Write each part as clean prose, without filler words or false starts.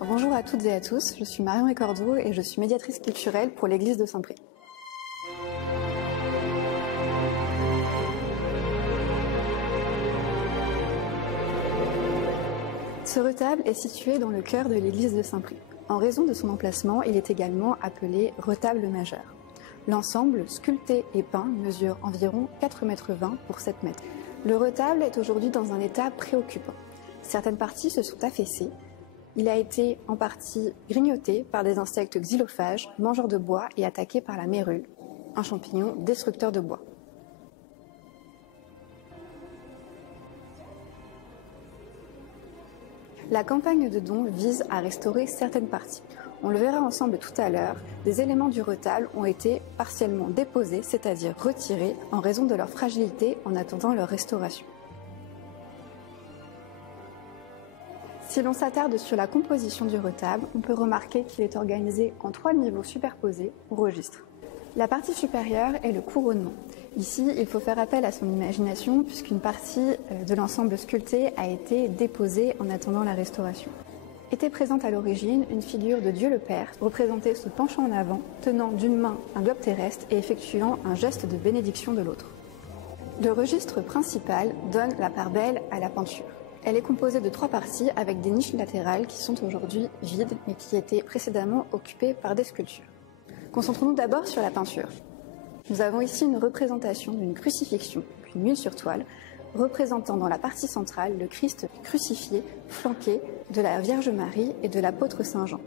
Bonjour à toutes et à tous, je suis Marion Écordeau et je suis médiatrice culturelle pour l'église de Saint-Prix. Ce retable est situé dans le cœur de l'église de Saint-Prix. En raison de son emplacement, il est également appelé retable majeur. L'ensemble, sculpté et peint, mesure environ 4,20 m pour 7 m. Le retable est aujourd'hui dans un état préoccupant. Certaines parties se sont affaissées. Il a été en partie grignoté par des insectes xylophages, mangeurs de bois et attaqué par la mérule, un champignon destructeur de bois. La campagne de dons vise à restaurer certaines parties. On le verra ensemble tout à l'heure, des éléments du retable ont été partiellement déposés, c'est-à-dire retirés, en raison de leur fragilité en attendant leur restauration. Si l'on s'attarde sur la composition du retable, on peut remarquer qu'il est organisé en 3 niveaux superposés ou registres. La partie supérieure est le couronnement. Ici, il faut faire appel à son imagination puisqu'une partie de l'ensemble sculpté a été déposée en attendant la restauration. Était présente à l'origine une figure de Dieu le Père, représentée se penchant en avant, tenant d'une main un globe terrestre et effectuant un geste de bénédiction de l'autre. Le registre principal donne la part belle à la peinture. Elle est composée de 3 parties avec des niches latérales qui sont aujourd'hui vides mais qui étaient précédemment occupées par des sculptures. Concentrons-nous d'abord sur la peinture. Nous avons ici une représentation d'une crucifixion, une huile sur toile, représentant dans la partie centrale le Christ crucifié, flanqué de la Vierge Marie et de l'apôtre Saint Jean.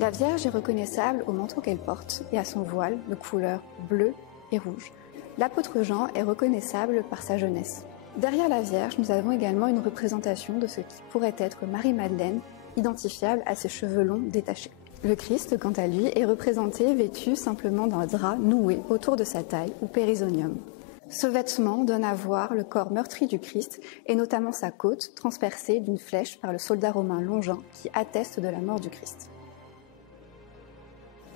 La Vierge est reconnaissable au manteau qu'elle porte et à son voile de couleur bleue et rouge. L'apôtre Jean est reconnaissable par sa jeunesse. Derrière la Vierge, nous avons également une représentation de ce qui pourrait être Marie-Madeleine, identifiable à ses cheveux longs détachés. Le Christ, quant à lui, est représenté vêtu simplement d'un drap noué autour de sa taille ou périsonium. Ce vêtement donne à voir le corps meurtri du Christ et notamment sa côte transpercée d'une flèche par le soldat romain Longin qui atteste de la mort du Christ.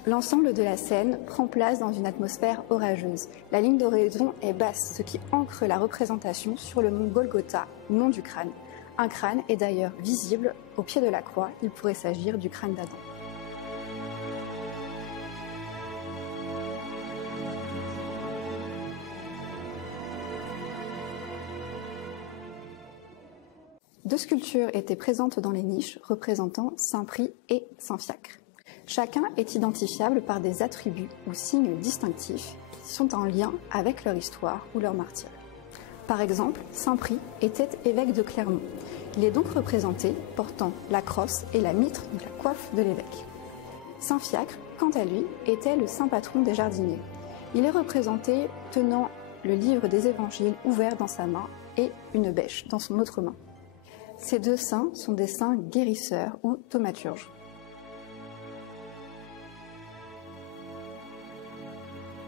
L'ensemble de la scène prend place dans une atmosphère orageuse. La ligne d'horizon est basse, ce qui ancre la représentation sur le mont Golgotha, nom du crâne. Un crâne est d'ailleurs visible au pied de la croix, il pourrait s'agir du crâne d'Adam. Deux sculptures étaient présentes dans les niches représentant Saint-Prix et Saint-Fiacre. Chacun est identifiable par des attributs ou signes distinctifs qui sont en lien avec leur histoire ou leur martyre. Par exemple, Saint-Prix était évêque de Clermont. Il est donc représenté portant la crosse et la mitre de la coiffe de l'évêque. Saint-Fiacre, quant à lui, était le saint patron des jardiniers. Il est représenté tenant le livre des évangiles ouvert dans sa main et une bêche dans son autre main. Ces deux saints sont des saints guérisseurs ou thaumaturges.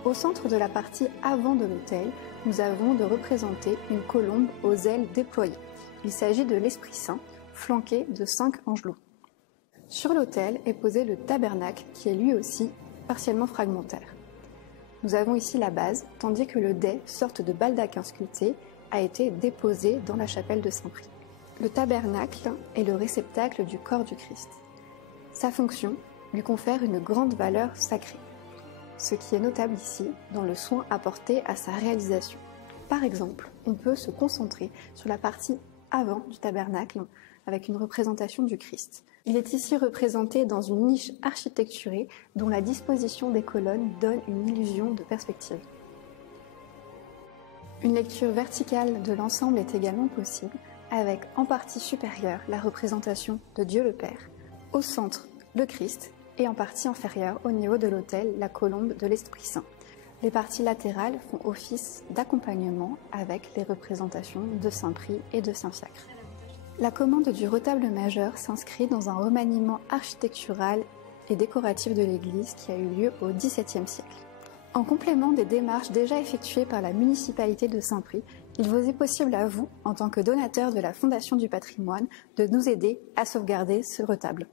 Au centre de la partie avant de l'autel, nous avons de représenter une colombe aux ailes déployées. Il s'agit de l'Esprit Saint, flanqué de 5 angelots. Sur l'autel est posé le tabernacle, qui est lui aussi partiellement fragmentaire. Nous avons ici la base, tandis que le dais, sorte de baldaquin sculpté, a été déposé dans la chapelle de Saint-Prix. Le tabernacle est le réceptacle du corps du Christ. Sa fonction lui confère une grande valeur sacrée, ce qui est notable ici dans le soin apporté à sa réalisation. Par exemple, on peut se concentrer sur la partie avant du tabernacle avec une représentation du Christ. Il est ici représenté dans une niche architecturée dont la disposition des colonnes donne une illusion de perspective. Une lecture verticale de l'ensemble est également possible, avec en partie supérieure la représentation de Dieu le Père, au centre le Christ et en partie inférieure au niveau de l'autel la colombe de l'Esprit Saint. Les parties latérales font office d'accompagnement avec les représentations de Saint-Prix et de Saint-Fiacre. La commande du retable majeur s'inscrit dans un remaniement architectural et décoratif de l'église qui a eu lieu au XVIIe siècle. En complément des démarches déjà effectuées par la municipalité de Saint-Prix, il vous est possible à vous, en tant que donateur de la Fondation du patrimoine, de nous aider à sauvegarder ce retable.